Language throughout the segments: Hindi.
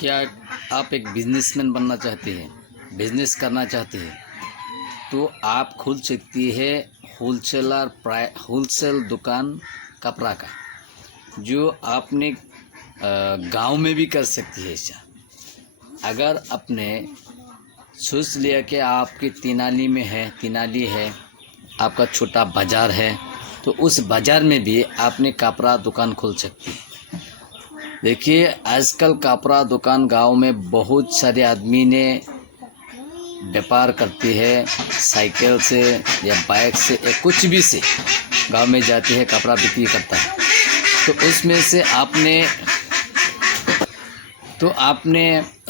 क्या आप एक बिजनेसमैन बनना चाहते हैं, बिजनेस करना चाहते हैं, तो आप खोल सकती है होलसेल दुकान कपड़ा का, जो आपने गांव में भी कर सकती है। ऐसा अगर आपने सोच लिया कि आपकी तिनाली है, आपका छोटा बाज़ार है, तो उस बाज़ार में भी आपने कपड़ा दुकान खोल सकती है। देखिए, आजकल कपड़ा दुकान गांव में बहुत सारे आदमी ने व्यापार करती है, साइकिल से या बाइक से या कुछ भी से गांव में जाती है, कपड़ा बिक्री करता है। तो उसमें से आपने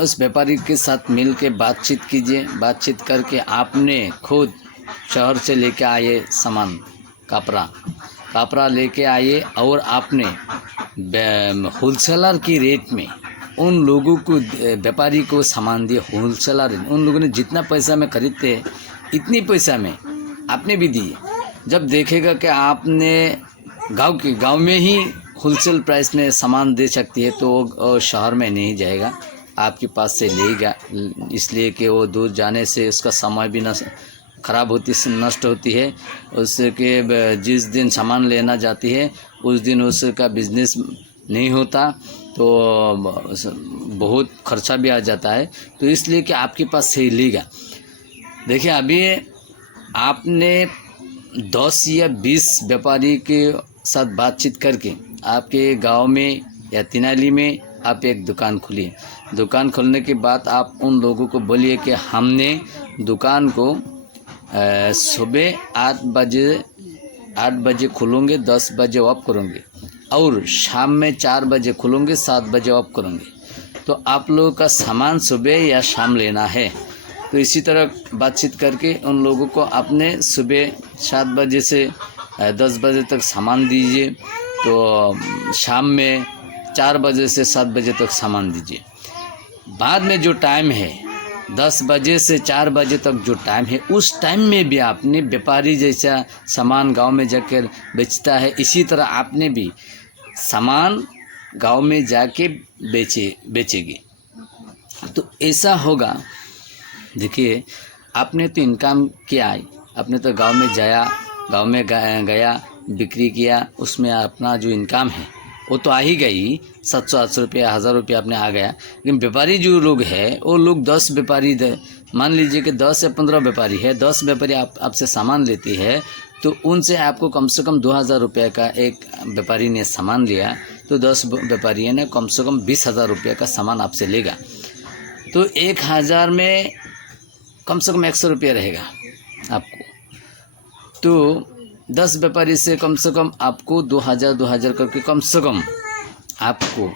उस व्यापारी के साथ मिल के बातचीत कीजिए। बातचीत करके आपने खुद शहर से लेके आए सामान, कपड़ा लेके आए और आपने होलसेलर की रेट में उन लोगों को, व्यापारी को सामान दिए। होलसेलर उन लोगों ने जितना पैसा में खरीदते हैं, इतनी पैसा में आपने भी दिए। जब देखेगा कि आपने गांव में ही होलसेल प्राइस में सामान दे सकती है, तो वो शहर में नहीं जाएगा, आपके पास से लेगा। इसलिए कि वो दूर जाने से उसका समय भी नष्ट होती है। उसके जिस दिन सामान लेना जाती है उस दिन उसका बिजनेस नहीं होता, तो बहुत खर्चा भी आ जाता है। तो इसलिए कि आपके पास से लेगा। देखिए, अभी आपने 10 या 20 व्यापारी के साथ बातचीत करके आपके गांव में या तिनाली में आप एक दुकान खोलिए। दुकान खोलने के बाद आप उन लोगों को बोलिए कि हमने दुकान को सुबह 8 बजे खोलूँगे, 10 बजे ऑफ करूँगे, और शाम में 4 बजे खोलूँगे, 7 बजे ऑफ करूँगे। तो आप लोगों का सामान सुबह या शाम लेना है। तो इसी तरह बातचीत करके उन लोगों को आपने सुबह 7 बजे से 10 बजे तक सामान दीजिए, तो शाम में 4 बजे से 7 बजे तक सामान दीजिए। बाद में जो टाइम है 10 बजे से 4 बजे तक जो टाइम है, उस टाइम में भी आपने व्यापारी जैसा सामान गांव में जाकर बेचता है, इसी तरह आपने भी सामान गांव में जाके बेचेगी। तो ऐसा होगा। देखिए, आपने तो इनकम किया है, आपने तो गांव में गया बिक्री किया, उसमें अपना जो इनकम है वो तो आ ही गई। 700-800 रुपया, 1000 रुपया अपने आ गया। लेकिन व्यापारी जो लोग हैं, वो लोग 10 व्यापारी मान लीजिए कि 10 या 15 व्यापारी है, 10 व्यापारी आपसे सामान लेती है, तो उनसे आपको कम से कम 2000 रुपये का एक व्यापारी ने सामान लिया, तो 10 व्यापारी ने कम से कम 20,000 रुपये का सामान आपसे लेगा। तो 1000 में कम से कम 100 रुपया रहेगा आपको। तो 10 व्यापारी से कम आपको 2000 करके कम से कम आपको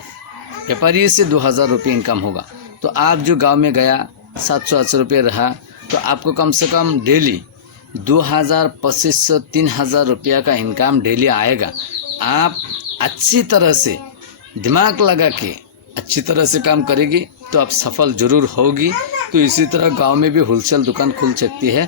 व्यापारी से 2000 रुपये इनकम होगा। तो आप जो गांव में गया 700-800 रुपये रहा, तो आपको कम से कम डेली 2500-3000 रुपया का इनकम डेली आएगा। आप अच्छी तरह से दिमाग लगा के अच्छी तरह से काम करेगी तो आप सफल ज़रूर होगी। तो इसी तरह गांव में भी होलसेल दुकान खुल सकती है।